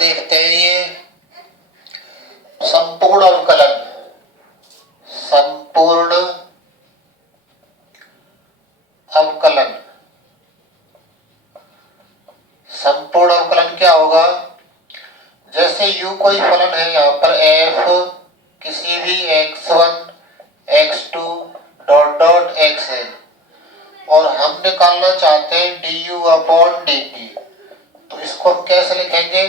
देखते हैं ये संपूर्ण अवकलन। संपूर्ण अवकलन, संपूर्ण अवकलन क्या होगा? जैसे u कोई फलन है, यहाँ पर f किसी भी x1 x2 dot dot xn, और हम निकालना चाहते हैं du/dt। तो इसको हम कैसे लिखेंगे?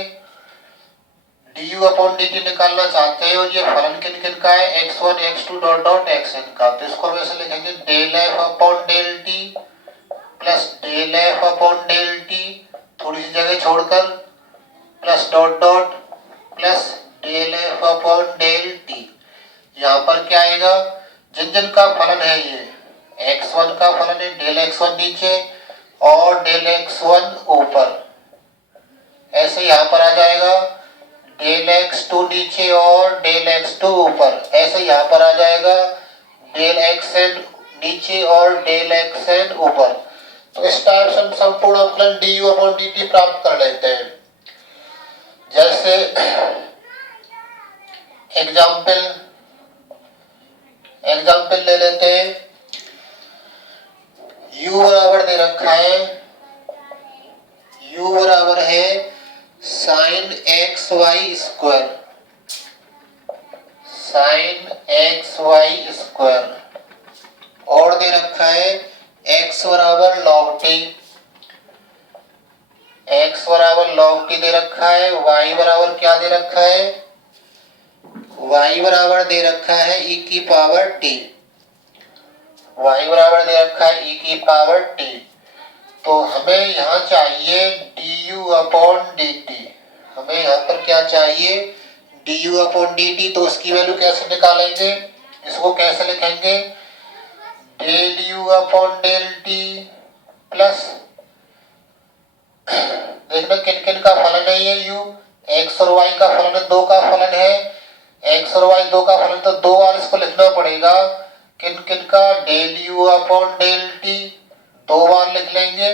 du/dt निकालना चाहते हैं और ये फलन किन किन का है? x1 x2 dot dot xn का। तो इसको हम ऐसे लिखेंगे del f/del t plus del f/del t, थोड़ी सी जगह छोड़कर, plus dot dot plus del f/del t। यहाँ पर क्या आएगा? जिन जिन का फलन है, ये x1 का फलन है, del x1 नीचे और del x1 ऊपर, ऐसे यहाँ पर आ जाएगा del x2 नीचे और del x2 ऊपर, ऐसे यहाँ पर आ जाएगा del xn नीचे और del xn ऊपर। तो इस टाइप से हम संपूर्ण अवकलन du/dt प्राप्त कर लेते हैं। जैसे एग्जाम्पल ले लेते हैं। u बराबर दे रखा है, u बराबर है sin xy square, sin xy square, और दे रखा है x बराबर log t, x बराबर log t दे रखा है। y बराबर क्या दे रखा है? y बराबर दे रखा है e की पावर t, y बराबर दे रखा है e की पावर t। तो हमें यहाँ चाहिए du/dt, हमें यहाँ पर क्या चाहिए? du/dt। तो उसकी वैल्यू कैसे निकालेंगे? इसको कैसे लिखेंगे? del u/del t प्लस, देखना किन किन का फलन है ये u, x और y का फलन है, 2 का फलन है, x और y 2 का फलन, तो 2 बार इसको लिखना पड़ेगा। किन किन का? del u/del t 2 बार लिख लेंगे,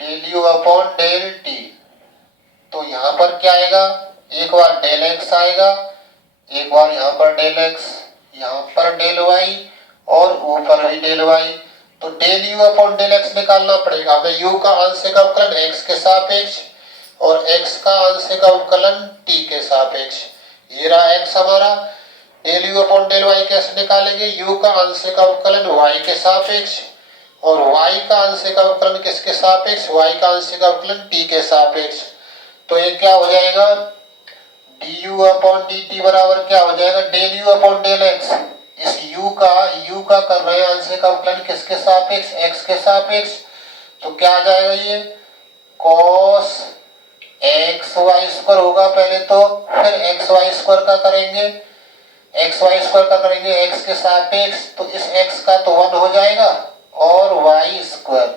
del u/del t। तो यहाँ पर क्या आएगा? एक बार del x आएगा, एक बार यहाँ पर del x, यहाँ पर del y और ऊपर भी del y। तो del u/del x निकालना पड़ेगा हमें। u का आंशिक अवकलन x के सापेक्ष और x का आंशिक अवकलन t के सापेक्ष। ये रहा x हमारा। del u/del y कैसे निकालेंगे? u का आंशिक अवकलन y के सापेक्ष और y का आंशिक अवकलन किसके सापेक्ष? y का आंशिक अवकलन t के सापेक्ष। तो ये क्या हो जाएगा? du/dt बराबर क्या हो जाएगा? del u/del x। इस u का कर रहे हैं आंशिक अवकलन किसके सापेक्ष? x के सापेक्ष। तो क्या आ जाएगा? ये cos xy स्क्वायर होगा पहले तो, फिर xy स्क्वायर का करेंगे, xy स्क्वायर का करेंगे x के सापेक्ष, तो इस x का तो 1 हो जाएगा, और y स्क्वायर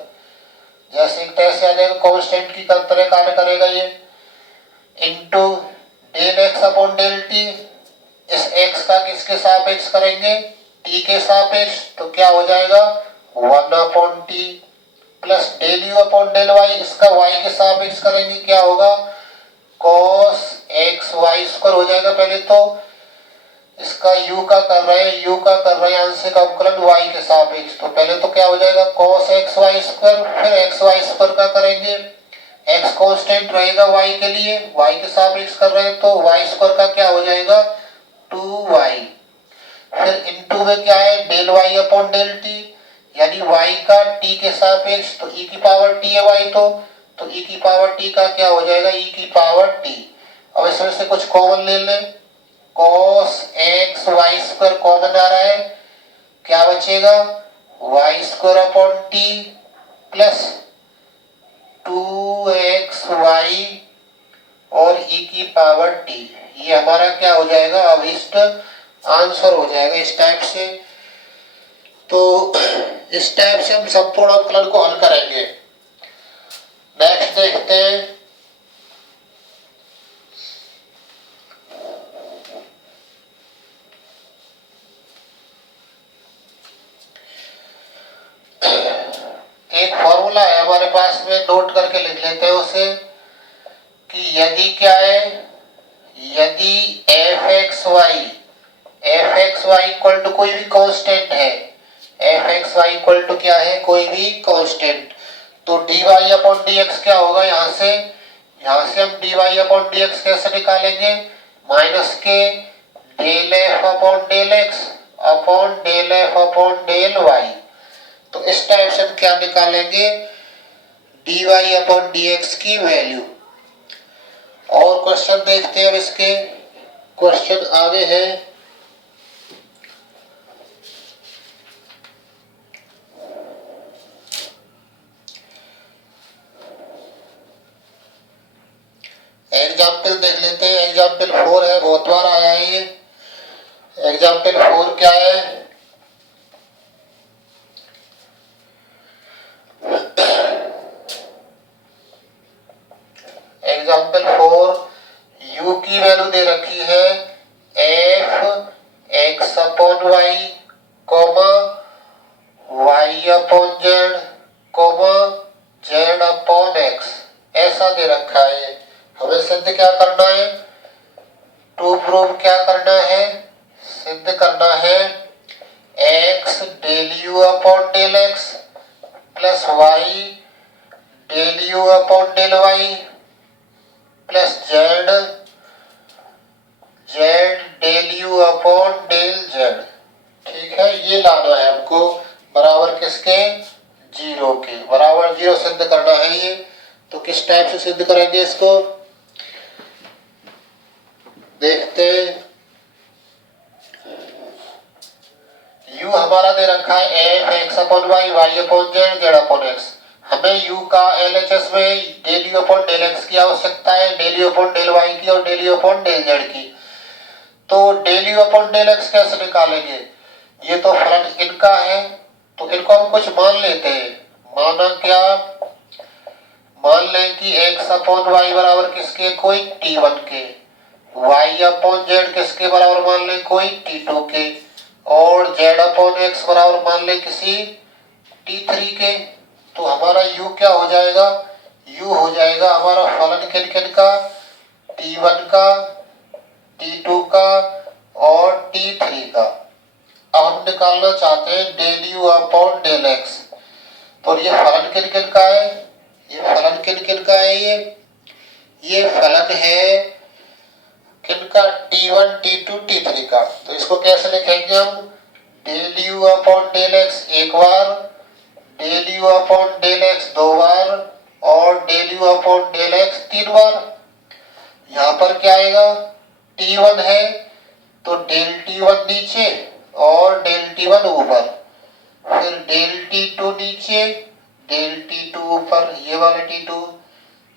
जैसे एक तरह से आ जाएगा, कांस्टेंट की तरह कार्य करेगा ये, इनटू del x/del t। इस x का किसके सापेक्ष करेंगे? t के सापेक्ष। तो क्या हो जाएगा? 1/t plus del u/del y, इसका y के सापेक्ष करेंगे, क्या होगा? cos xy स्क्वायर हो जाएगा पहले तो, इसका u का कर रहे हैं आंशिक अवकलन y के सापेक्ष। तो पहले तो क्या हो जाएगा? cos xy स्क्वायर, फिर xy स्क्वायर का करेंगे, x कांस्टेंट रहेगा y के लिए, y के सापेक्ष कर रहे हैं तो y स्क्वायर का क्या हो जाएगा? 2y। फिर इनटू में क्या है? del y/del t, यानी y का t के सापेक्ष, तो e की पावर t है y, तो e की पावर t का क्या हो जाएगा? e की पावर t। अब इसमें से कुछ कॉमन ले लें, cos xy स्क्वायर कॉमन आ रहा है, क्या बचेगा? y² t प्लस 2xy और e की पावर t। ये हमारा क्या हो जाएगा? अभिष्ट आंसर हो जाएगा इस टाइप से। तो इस टाइप से हम संपूर्ण अवकलन को हल करेंगे। नेक्स्ट देखते हैं। एक फॉर्मूला है हमारे पास में, नोट करके लिख लेते हैं उसे, कि यदि क्या है, यदि f x y equal to कोई भी कांस्टेंट है, f x y equal to क्या है, कोई भी कांस्टेंट, तो dy अपॉन dx क्या होगा, यहां से हम dy अपॉन dx कैसे निकालेंगे, माइनस के del f upon del x upon del f upon del y. तो इस टाइप से हम क्या निकालेंगे, dy अपॉन dx की वैल्यू। और क्वेश्चन देखते हैं अब इसके, क्वेश्चन आगे है, एग्जाम्पल देख लेते हैं। एग्जाम्पल 4 है, बहुत बार आया है ये। एग्जाम्पल 4 क्या है, एग्जाम्पल 4 u की वैल्यू दे रखी है f x upon y comma y upon z comma z upon x, ऐसा दे रखा है। हमें सिद्ध क्या करना है, टू प्रूव क्या करना है, सिद्ध करना है x del u upon del x plus y del u upon del y plus z del u upon del z. ठीक है, ये लाना है हमको बराबर किसके, 0 के, बराबर 0 सिद्ध करना है ये। तो किस टाइप से सिद्ध करेंगे इसको, देखते। u हमारा दे रखा है f x upon y y upon z z upon x. हमें u का LHS में del u upon del x की आवश्यकता है, del u upon del y की और del u upon del z की। तो del u upon del x कैसे निकालेंगे, ये तो फलन इनका है, तो इनको हम कुछ मान लेते हैं। माना क्या, मान लें कि x अपॉन वाई बराबर किसके, कोई t1 के, y अपॉन जेड किसके बराबर मान लें, कोई t2 के, और z अपॉन x बराबर मान लें किसी t3 के। तो हमारा u क्या हो जाएगा, u हो जाएगा हमारा फलन किन किन का, t1 का, t2 का और t3 का। अब हम निकालना चाहते हैं del u upon del x. तो ये फलन किन किन का है, ये फलन किन किन का है, ये फलन है किनका, t1 t2 t3 का। तो इसको कैसे लिखेंगे हम, del u upon del x एक बार, del u upon del x दो बार और del u upon del x 3 बार। यहाँ पर क्या आएगा, t1 है तो डेल t1 नीचे और डेल t1 ऊपर, फिर डेल t2 नीचे डेल t2 ऊपर, ये वाला t2,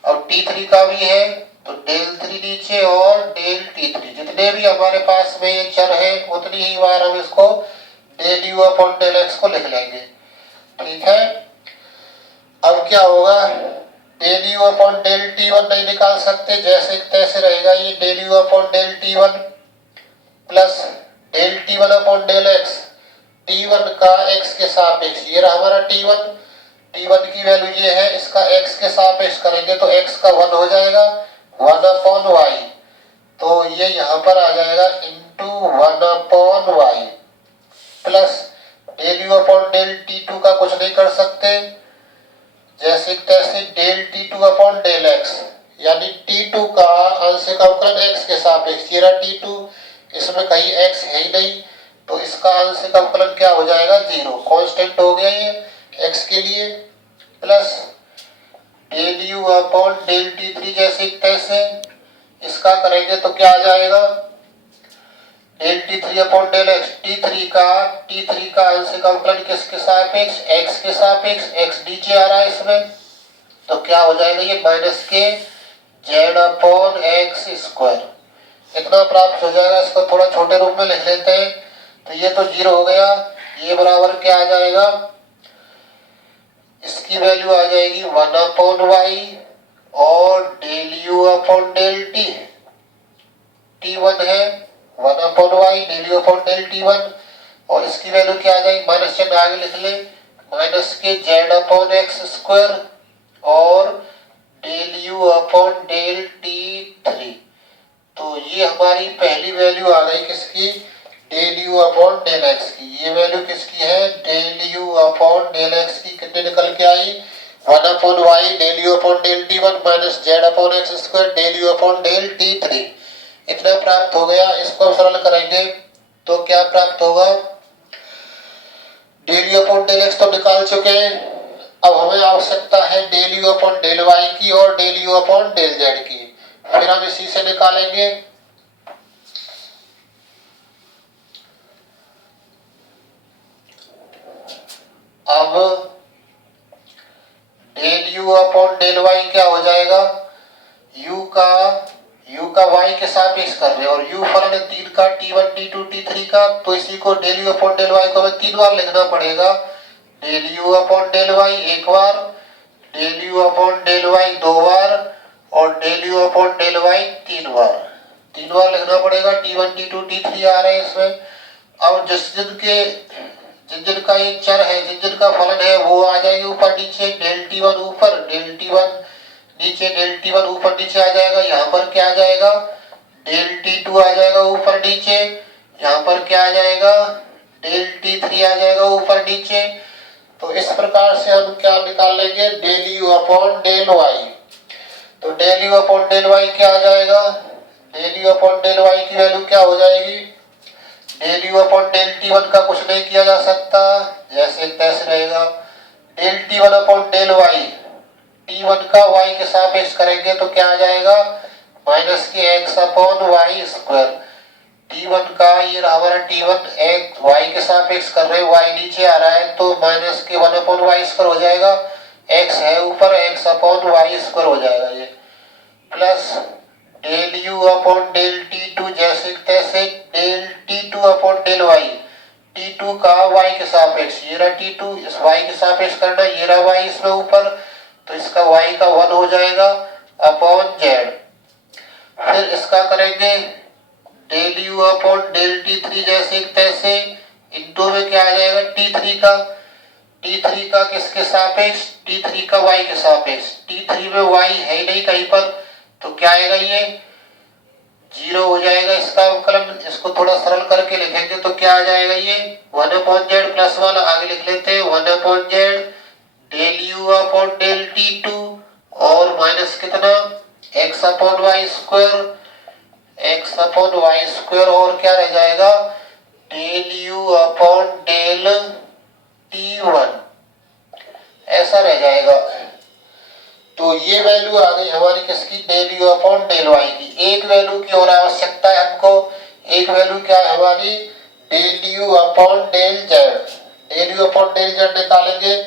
और t3 का भी है तो डेल 3 नीचे और डेल t3। जितने भी हमारे पास में ये चर है उतनी ही बार हम इसको del u upon del x को लिख लेंगे। ठीक है, अब क्या होगा, del u upon del t1 नहीं निकाल सकते, जैसे तैसे रहेगा ये del u upon del t1 plus del t1 upon del x, t1 का x के सापेक्ष, ये रहा हमारा t1 की वैल्यू ये है, इसका x के सापेक्ष करेंगे तो x का 1 हो जाएगा, 1 अपॉन वाई, तो ये यहाँ पर आ जाएगा into 1 upon y plus del u upon del t2 का कुछ नहीं कर सकते, जैसे तैसे del t2 upon del x, यानी t2 का आंशिक अवकलन x के सापेक्ष, ये रहा t2, इसमें कहीं x है ही नहीं, तो इसका आंशिक अवकलन क्या हो जाएगा, 0, कांस्टेंट हो गया ये x के लिए, plus del u upon del t3 जैसे तैसे, इसका करेंगे तो क्या आ जाएगा, del t3 upon del x, t3 का आंशिक अवकलन किसके सापेक्ष, x के सापेक्ष, x नीचे आ रहा है इसमें, तो क्या हो जाएगा ये माइनस के z अपॉन एक्स स्क्वायर, इतना प्राप्त हो जाएगा। इसको थोड़ा छोटे रूप में लिख लेते हैं, तो ये तो 0 हो गया, ये बराबर क्या आ जाएगा, इसकी वैल्यू आ जाएगी 1 अपॉन वाई और del u upon del t1 है 1 upon y del u upon del t1, और इसकी वैल्यू क्या आ जाएगी, माइनस चिन्ह आगे लिख ले, माइनस के z अपॉन एक्स स्क्वायर और del u upon del T3। तो ये हमारी पहली वैल्यू आ गई किसकी, del u upon del x की। ये वैल्यू किसकी है, del u upon del x की। कितने निकल के आई, 1/y del u upon del T1 minus z upon x square del u upon del T3। इतना प्राप्त हो गया। इसको हम सरल करेंगे तो क्या प्राप्त होगा, del u upon del x तो निकाल चुके हैं। अब हमें आवश्यकता है del u upon del y की और del u upon del z की। फिर हम इसी से निकालेंगे। अब del u upon del y क्या हो जाएगा, u का y के सापेक्ष कर रहे हैं और u फलन है 3 का, T1 T2 T3 का। तो इसी को del u upon del y को हमें 3 बार लिखना पड़ेगा। Del u upon del y एक बार, del u upon del y 2 बार और del u upon del y 3 बार। 3 बार लिखना पड़ेगा। T1 T2 T3 आ रहे हैं इसमें। अब जिन जिन का ये चर है, जिन जिन का फलन है वो आ जाएंगे ऊपर नीचे। डेल T1 ऊपर, डेल T1 नीचे, डेल T1 ऊपर नीचे आ जाएगा। यहाँ पर क्या आ जाएगा, डेल T2 आ जाएगा ऊपर नीचे। यहाँ पर क्या आ जाएगा, डेल T3 आ जाएगा ऊपर नीचे। तो इस प्रकार से हम क्या निकाल लेंगे, del u upon del y. तो del u upon del y क्या आ जाएगा, del u upon del y की वैल्यू क्या हो जाएगी, del u upon del T1 का कुछ नहीं किया जा सकता, जैसे तैसे रहेगा। Del T1 upon del Y, T1 का y के सापेक्ष करेंगे तो क्या आ जाएगा, माइनस के x upon y square. T1 का ये हमारा T1 एक y के सापेक्ष कर रहे हैं, y नीचे आ रहा है तो माइनस के 1 अपॉन वाई स्क्वायर हो जाएगा। x है ऊपर, x अपॉन वाई स्क्वायर हो जाएगा ये, plus del u upon del T2 जैसे तैसे, del T2 upon del Y. T2 का y के सापेक्ष, ये रहा T2, इस y के सापेक्ष करना, ये रहा y इसमें ऊपर, तो इसका y का 1 हो जाएगा अपॉन जेड। फिर इसका करेंगे del u upon del T3 जैसे तैसे, इनटू में क्या आ जाएगा T3 का किसके सापेक्ष, T3 का y के सापेक्ष। T3 में y है ही नहीं कहीं पर, तो क्या आएगा, ये 0 हो जाएगा इसका अवकलन। इसको थोड़ा सरल करके लिखेंगे तो क्या आ जाएगा, ये 1 अपॉन जेड प्लस 1 आगे लिख लेते हैं, 1 upon z del u upon del T2 और माइनस कितना, x upon y square, x upon y square और क्या रह जाएगा, del u upon del T1, ऐसा रह जाएगा। तो ये वैल्यू आ गई हमारी किसकी, del u upon del y की। एक वैल्यू की और आवश्यकता है हमको, एक वैल्यू क्या है हमारी, del u upon del z. Del u upon del z निकालेंगे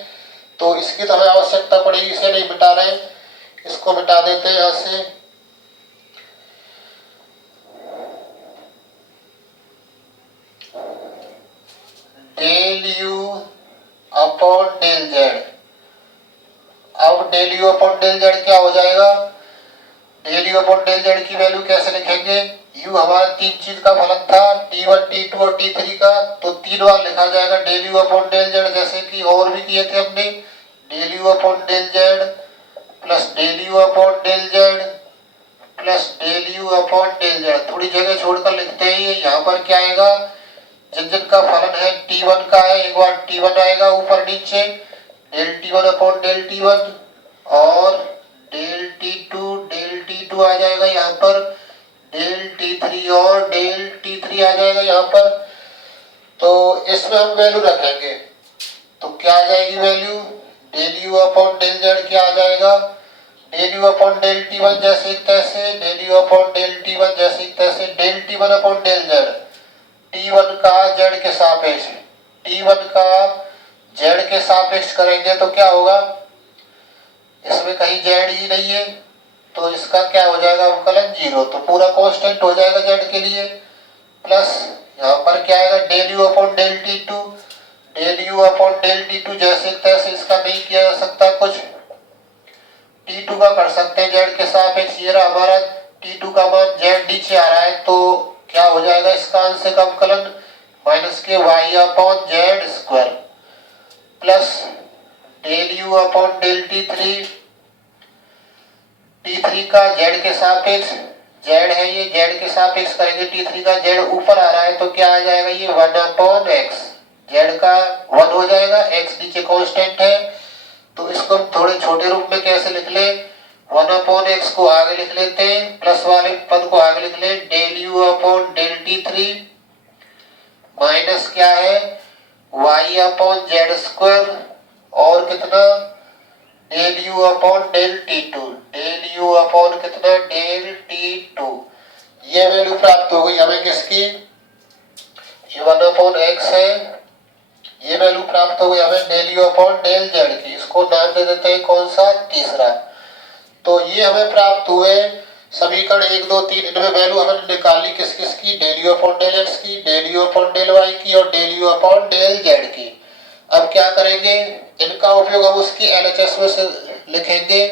तो इसकी तो हमें आवश्यकता पड़ेगी, इसे नहीं मिटा रहे, इसको मिटा देते हैं यहां से। Del u upon del z, अब del u upon del z क्या हो जाएगा, del u upon del z की वैल्यू कैसे लिखेंगे, यू हमारा 3 चीज का फलन था, T1 T2 और T3 का, तो 3 बार लिखा जाएगा del u upon del z, जैसे कि और भी किए थे हमने। Del u upon del z plus del u upon del z plus del u upon del z. थोड़ी जगह छोड़कर लिखते हैं, ये यहाँ पर क्या आएगा, जिन जिन का फलन है T1 का है, एक बार T1 आएगा ऊपर नीचे, del T1 upon del T1 और डेल T2 आ जाएगा यहाँ पर, डेल T3 और डेल T3 आ जाएगा यहाँ पर। तो इसमें हम वैल्यू रखेंगे तो क्या आ जाएगी value, del u upon del z क्या आ जाएगा, del u upon del T1 जैसे तैसे, del u upon del T1 जैसे तैसे, del T1 upon del Z, T1 का जेड के सापेक्ष, T1 का जेड के सापेक्ष करेंगे तो क्या होगा, इसमें कहीं जेड ही नहीं है तो इसका क्या हो जाएगा अवकलन 0, तो पूरा कांस्टेंट हो जाएगा जेड के लिए। प्लस यहाँ पर क्या आएगा, del u upon del T2, del u upon del T2 जैसे तैसे, इसका नहीं किया जा सकता कुछ, T2 का कर सकते हैं जेड के सापेक्ष। ये रहा हमारा T2 का मान, जेड नीचे आ रहा है तो क्या हो जाएगा इसका आंशिक अवकलन, माइनस के y upon z square plus del u upon del T3 T3 का Z के सापेक्ष, Z है ये, Z के सापेक्ष करेंगे T3 का, Z ऊपर आ रहा है तो क्या आ जाएगा ये 1/x, Z का 1 हो जाएगा, x नीचे कांस्टेंट है तो इसको हम थोड़े छोटे रूप में कैसे लिख ले, 1/x को आगे लिख लेते हैं, प्लस वाले पद को आगे लिख ले, del u upon del T3 minus क्या है y/z² और कितना del u upon del T2, del u upon कितना डेल T2। ये वैल्यू प्राप्त हो गई हमें किसकी, ये 1/x है, ये वैल्यू प्राप्त हो गई हमें del u upon del z की। इसको नाम दे देते हैं कौन सा, तीसरा। तो ये हमें प्राप्त हुए समीकरण 1 2 3, इनमें वैल्यू हमने निकाली किस किस की, del u upon del x की, del u upon del y की और del u upon del z की। अब क्या करेंगे, इनका उपयोग हम उसकी LHS में से लिखेंगे,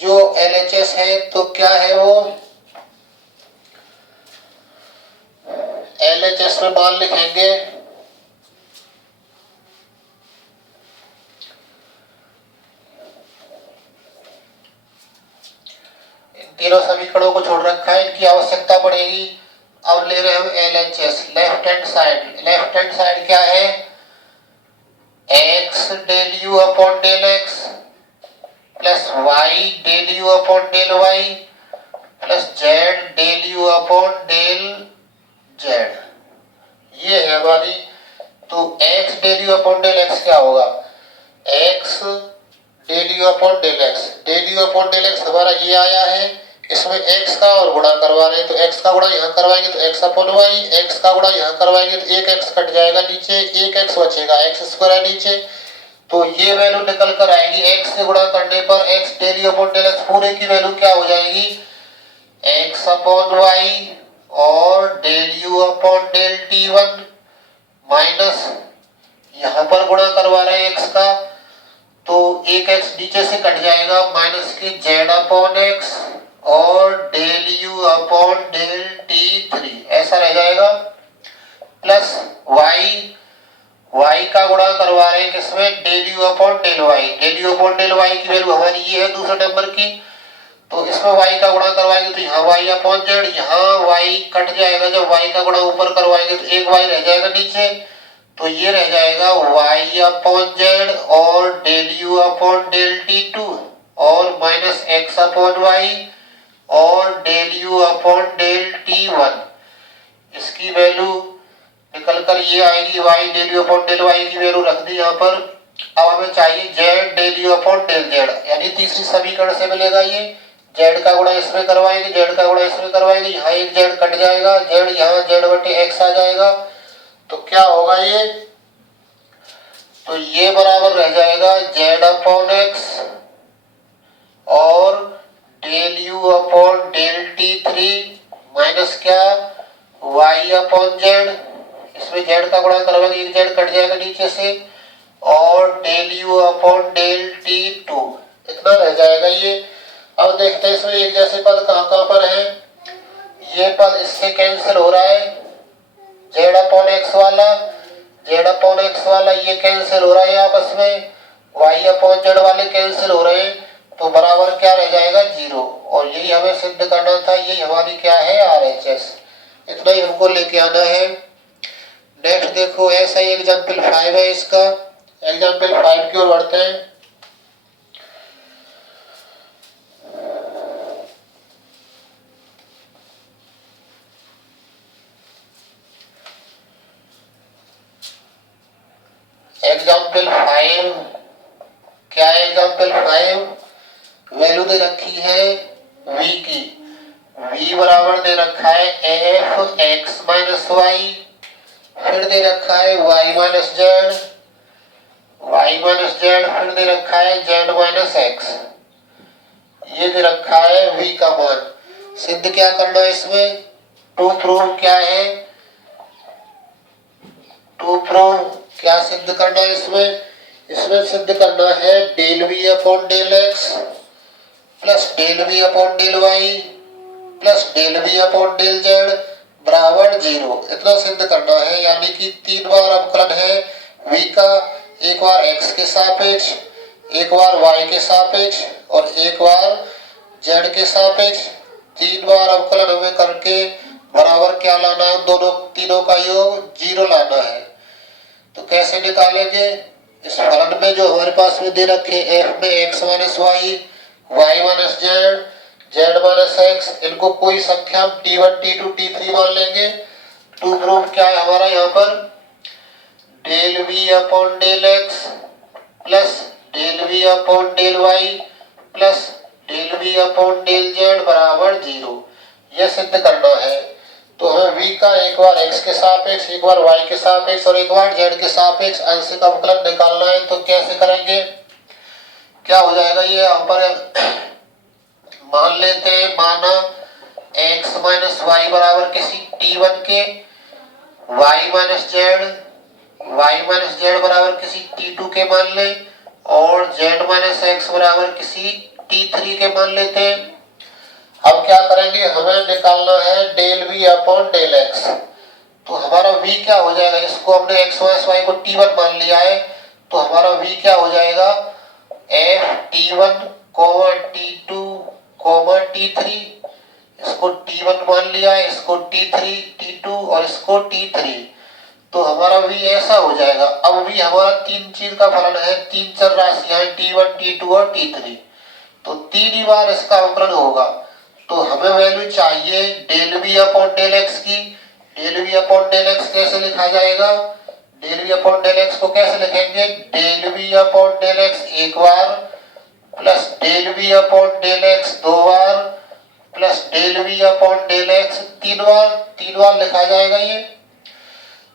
जो LHS है तो क्या है वो LHS में मान लिखेंगे तीनों समीकरणों को छोड़ रखा है, इनकी आवश्यकता पड़ेगी। अब ले रहे हैं हम LHS, left hand side. Left hand side क्या है, x del u upon del x प्लस y del u upon del y प्लस z del u upon del z, ये है हमारी। तो x del u upon del x क्या होगा, x del u upon del x, del u upon del x हमारा ये आया है, इसमें x का और गुणा करवा रहे हैं तो x का गुणा यहाँ करवाएंगे तो x अपॉन y, x का गुणा यहाँ करवाएंगे तो एक x कट जाएगा नीचे, एक x बचेगा, x² है नीचे, तो ये वैल्यू निकल कर आएगी। x से गुणा करने पर x del u upon del x पूरे की वैल्यू क्या हो जाएगी, x अपॉन y और del u upon del T1 minus यहाँ पर गुणा करवा रहे हैं x का तो एक x नीचे से कट जाएगा, माइनस के z अपॉन x और del u upon del T3 ऐसा रह जाएगा, प्लस y का गुणा करवा रहे हैं किसमें, del u upon del y, del u upon del y की वैल्यू हमारी ये है दूसरे नंबर की, तो इसमें y का गुणा करवाएंगे तो यहाँ y अपॉन z, यहाँ y कट जाएगा, जब y का गुणा ऊपर करवाएंगे तो एक y रह जाएगा नीचे, तो ये रह जाएगा y अपॉन z और del u upon del T2 और माइनस x अपॉन y और del u upon del T1। इसकी वैल्यू निकल कर ये आएगी, y del u upon del y की वैल्यू रख दी यहाँ पर। अब हमें चाहिए z del u upon del z, यानी तीसरी समीकरण से मिलेगा ये, z का गुणा इसमें करवाएंगे, z का गुणा इसमें करवाएंगे, यहाँ एक z कट जाएगा, z यहाँ z बटे x आ जाएगा, तो क्या होगा ये, तो ये बराबर रह जाएगा z अपॉन x और del u upon del T3 minus क्या y अपॉन z, इसमें z का गुणा करवाएंगे एक z कट जाएगा नीचे से और del u upon del T2 इतना रह जाएगा ये। अब देखते हैं इसमें एक जैसे पद कहाँ कहाँ पर है, ये पद इससे कैंसिल हो रहा है, z अपॉन x वाला ये कैंसिल हो रहा है आपस में, y अपॉन z वाले कैंसिल हो रहे हैं, तो बराबर क्या रह जाएगा 0, और यही हमें सिद्ध करना था, यही हमारी क्या है RHS, इतना ही हमको लेके आना है। नेक्स्ट देखो ऐसा ही एग्जाम्पल 5 है, इसका एग्जाम्पल 5 की ओर बढ़ते हैं। एग्जाम्पल 5 क्या है, एग्जाम्पल 5 वैल्यू दे रखी है v की, v बराबर दे रखा है f x माइनस y, फिर दे रखा है y माइनस z, फिर दे रखा है z माइनस x, ये दे रखा है v का मान। सिद्ध क्या करना है इसमें, टू प्रूव क्या है, टू प्रूव क्या सिद्ध करना है इसमें, इसमें सिद्ध करना है del v upon del x plus del v upon del y plus del v upon del z बराबर 0, इतना सिद्ध करना है। यानी कि 3 बार अवकलन है v का, एक बार x के सापेक्ष, एक बार y के सापेक्ष और एक बार जेड के सापेक्ष 3 बार अवकलन हमें करके बराबर क्या लाना है, दोनों तीनों का योग 0 लाना है। तो कैसे निकालेंगे, इस फलन में जो हमारे पास में दे रखे f में x minus y, y minus z, z minus x, इनको कोई संख्या हम t1 t2 t3 मान लेंगे। टू प्रूफ क्या है हमारा यहाँ पर, del v upon del x plus del v upon del y plus del v upon del z बराबर 0, यह सिद्ध करना है। तो हमें v का एक बार x के सापेक्ष, एक बार y के सापेक्ष और एक बार z के सापेक्ष आंशिक अवकलन निकालना है। तो कैसे करेंगे, क्या हो जाएगा, ये यहाँ पर मान लेते हैं, माना x माइनस वाई बराबर किसी t1 के, y माइनस जेड बराबर किसी t2 के मान ले, और z माइनस एक्स बराबर किसी t3 के मान लेते हैं। अब क्या करेंगे, हमें निकालना है del v upon del x. तो हमारा v क्या हो जाएगा, इसको हमने x माइनस वाई को t1 मान लिया है, तो हमारा v क्या हो जाएगा, f t1 t2 t3, इसको t1 मान लिया है, इसको t3 t2 और इसको t3। तो हमारा v ऐसा हो जाएगा। अब v हमारा तीन चीज का फलन है, तीन चर राशियां t1 t2 और t3, तो तीन ही बार इसका अवकलन होगा। तो हमें वैल्यू चाहिए del v upon del x की। Del v upon del x कैसे लिखा जाएगा, del v upon del x को कैसे लिखेंगे, del v upon del x एक बार plus del v upon del x दो बार plus del v upon del x तीन बार लिखा जाएगा ये।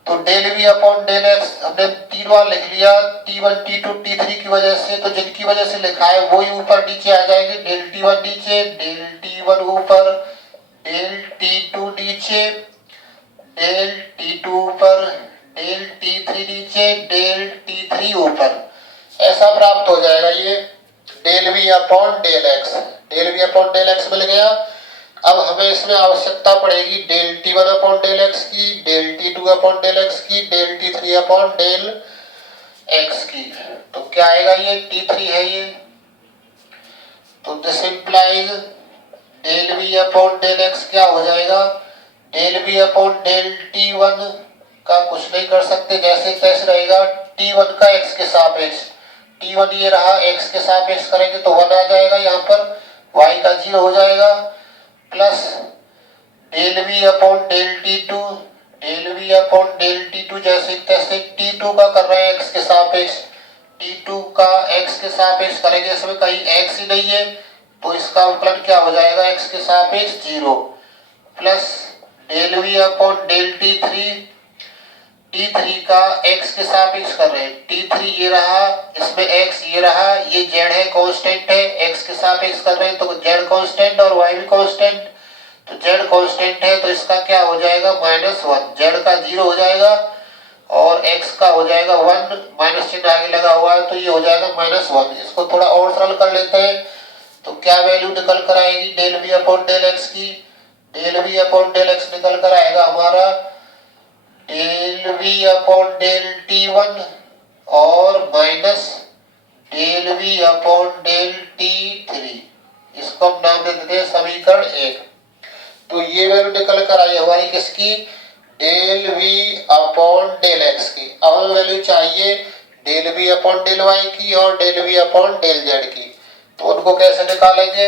तो del v upon del x हमने तीन बार लिख लिया, t1 t2 t3 की वजह से, तो जिनकी वजह से लिखा है वही ऊपर नीचे आ जाएंगे। डेल t1 नीचे, डेल t1 ऊपर, डेल t2 नीचे, डेल t2 ऊपर, डेल t3 नीचे, डेल t3 ऊपर, ऐसा प्राप्त हो जाएगा ये del v upon del x. Del v upon del x मिल गया। अब हमें इसमें आवश्यकता पड़ेगी del t1 upon del x की, del t2 upon del x की, del t3 upon del x की। तो क्या आएगा, ये t3 है ये, तो this implies del v upon del x क्या हो जाएगा, del v upon del t1 का कुछ नहीं कर सकते, जैसे तैसे रहेगा, t1 का x के सापेक्ष, t1 ये रहा, x के सापेक्ष करेंगे तो 1 आ जाएगा, यहाँ पर y का 0 हो जाएगा, plus del v upon del t2, del v upon del t2 जैसे तैसे t2 का कर रहे हैं x के सापेक्ष, t2 का x के सापेक्ष करेंगे, इसमें कहीं x ही नहीं है, तो इसका अवकलन क्या हो जाएगा, x के सापेक्ष 0, plus del v upon del t3 का x के सापेक्ष कर रहे हैं, t3 ये रहा, इसमें x ये रहा, ये z है कांस्टेंट है, x के सापेक्ष कर रहे हैं तो z कांस्टेंट और y भी कांस्टेंट, तो z कांस्टेंट है तो इसका क्या हो जाएगा, -1, z का 0 हो जाएगा और x का हो जाएगा 1, माइनस चिन्ह आगे लगा हुआ है तो ये हो जाएगा -1। इसको थोड़ा और सरल कर लेते हैं, तो क्या वैल्यू निकल कर आएगी del v upon del x की, del v upon del x निकल कर आएगा हमारा del v upon del t1 और minus del v upon del t3, इसको हम नाम दे देते हैं समीकरण 1। तो ये वैल्यू निकल कर आई हमारी किसकी, del v upon del x की। अब हमें वैल्यू चाहिए del v upon del y की और del v upon del z की, तो उनको कैसे निकालेंगे।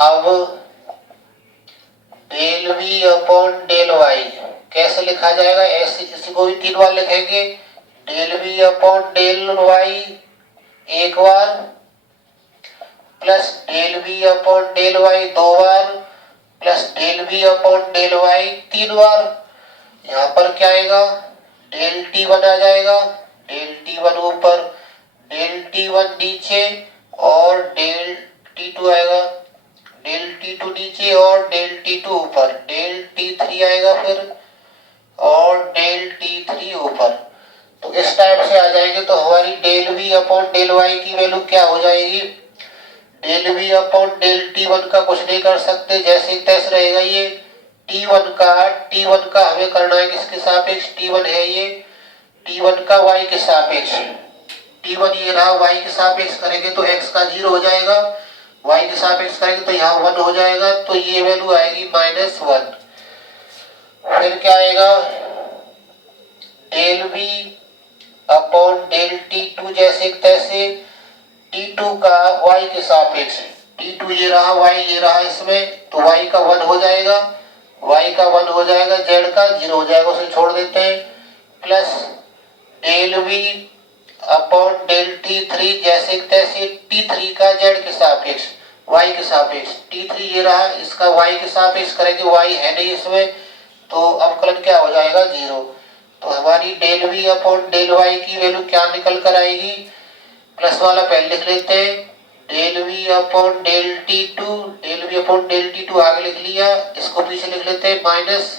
अब del v upon del y कैसे लिखा जाएगा, ऐसे इसी को भी तीन बार लिखेंगे, del v upon del y एक बार plus del v upon del y दो बार plus del v upon del y तीन बार। यहाँ पर क्या आएगा, डेल t1 आ जाएगा, डेल t1 ऊपर, डेल t1 नीचे और डेल t2 आएगा, डेल t2 नीचे और डेल t2 ऊपर, डेल t3 आएगा फिर और डेल t3 ऊपर। तो इस टाइप से आ जाएंगे। तो हमारी del v upon del y की वैल्यू क्या हो जाएगी, del v upon del t1 का कुछ नहीं कर सकते, जैसे तैसे रहेगा ये, t1 का हमें करना है किसके सापेक्ष, t1 है ये, t1 का y के सापेक्ष, T1 ये रहा, y के सापेक्ष करेंगे तो x का 0 हो जाएगा, y के सापेक्ष करेंगे तो यहाँ 1 हो जाएगा, तो ये वैल्यू आएगी -1। फिर क्या आएगा, del v upon del T2 जैसे तैसे, T2 का y के सापेक्ष, T2 ये रहा, y ये रहा इसमें, तो y का 1 हो जाएगा, y का 1 हो जाएगा, z का 0 हो जाएगा, उसे छोड़ देते हैं, plus del v upon del T3 जैसे तैसे, T3 का z के सापेक्ष, y के सापेक्ष, T3 ये रहा, इसका y के सापेक्ष करेंगे, y है नहीं इसमें, तो अवकलन क्या हो जाएगा 0। तो हमारी del v upon del y की वैल्यू क्या निकल कर आएगी, प्लस वाला पहले लिख लेते हैं, del v upon del T2, del v upon del T2 आगे लिख लिया, इसको पीछे लिख लेते हैं, minus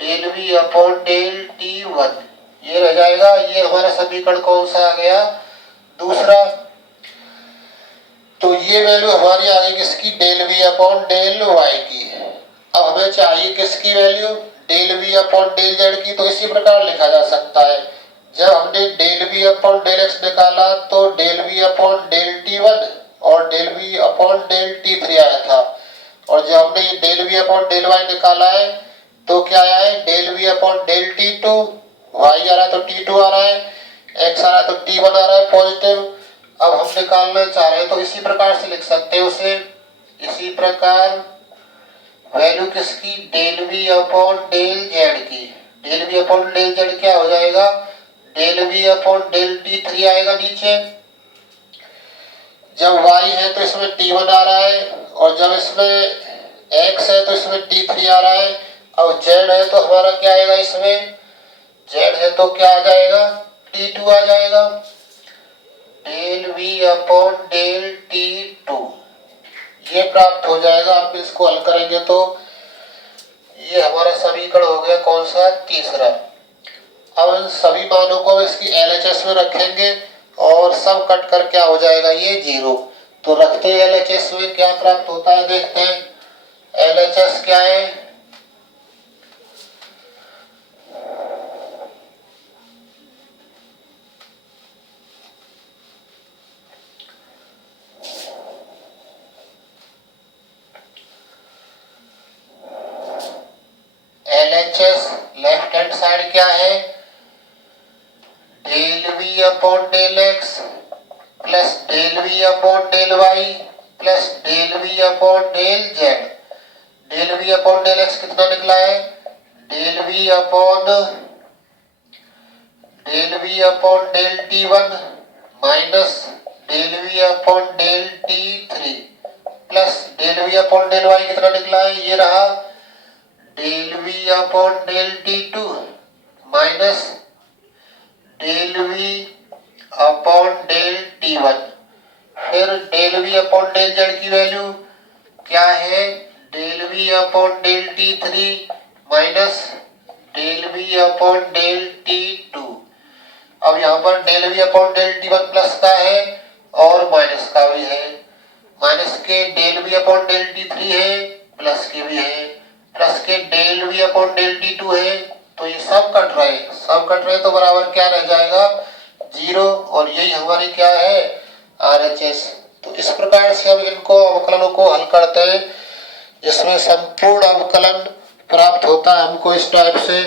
del v upon del T1, ये रह जाएगा। ये हमारा समीकरण कौन सा आ गया, दूसरा। तो ये वैल्यू हमारी आ गई किसकी, del v upon del y की। अब हमें चाहिए किसकी value, del v upon del z की। तो इसी प्रकार लिखा जा सकता है, जब हमने del v upon del x निकाला तो del v upon del T1 और del v upon del T3 आया था, और जब हमने ये del v upon del y निकाला है तो क्या आया है, del v upon del T2, y आ रहा है तो T2 आ रहा है, x आ रहा है तो T1 आ रहा है पॉजिटिव। अब हम निकालना चाह रहे हैं तो इसी प्रकार से लिख सकते हैं उसे, इसी प्रकार वैल्यू किसकी, del v upon del z की। Del v upon del z क्या हो जाएगा, del v upon del T3 आएगा नीचे, जब y है तो इसमें T1 आ रहा है, और जब इसमें x है तो इसमें T3 आ रहा है। अब z है तो हमारा क्या आएगा, इसमें z है तो क्या आ जाएगा, T2 आ जाएगा, del v upon del T2 ये प्राप्त हो जाएगा। आप इसको हल करेंगे तो ये हमारा समीकरण हो गया कौन सा, तीसरा। अब इन सभी मानों को इसकी LHS में रखेंगे और सब कट कर क्या हो जाएगा, ये 0। तो रखते हैं LHS में, क्या प्राप्त होता है देखते हैं। LHS क्या है, LHS लेफ्ट हैंड साइड क्या है, del v upon del x plus del v upon del y plus del v upon del z। Del v upon del x कितना निकला है, del v upon del T1 minus del v upon del T3 plus del v upon del y कितना निकला है, ये रहा, del v upon del T2 minus del v upon del T1। फिर del v upon del z की value क्या है, del v upon del T3 minus del v upon del T2। अब यहाँ पर del v upon del T1 plus का है और माइनस का भी है, माइनस के del v upon del T3 है, प्लस के भी है, प्लस के del v upon del T2 है। तो ये सब कट रहे तो बराबर क्या रह जाएगा, 0। और यही हमारी क्या है, RHS। तो इस प्रकार से हम इनको अवकलनों को हल करते हैं, जिसमें संपूर्ण अवकलन प्राप्त होता है हमको इस टाइप से।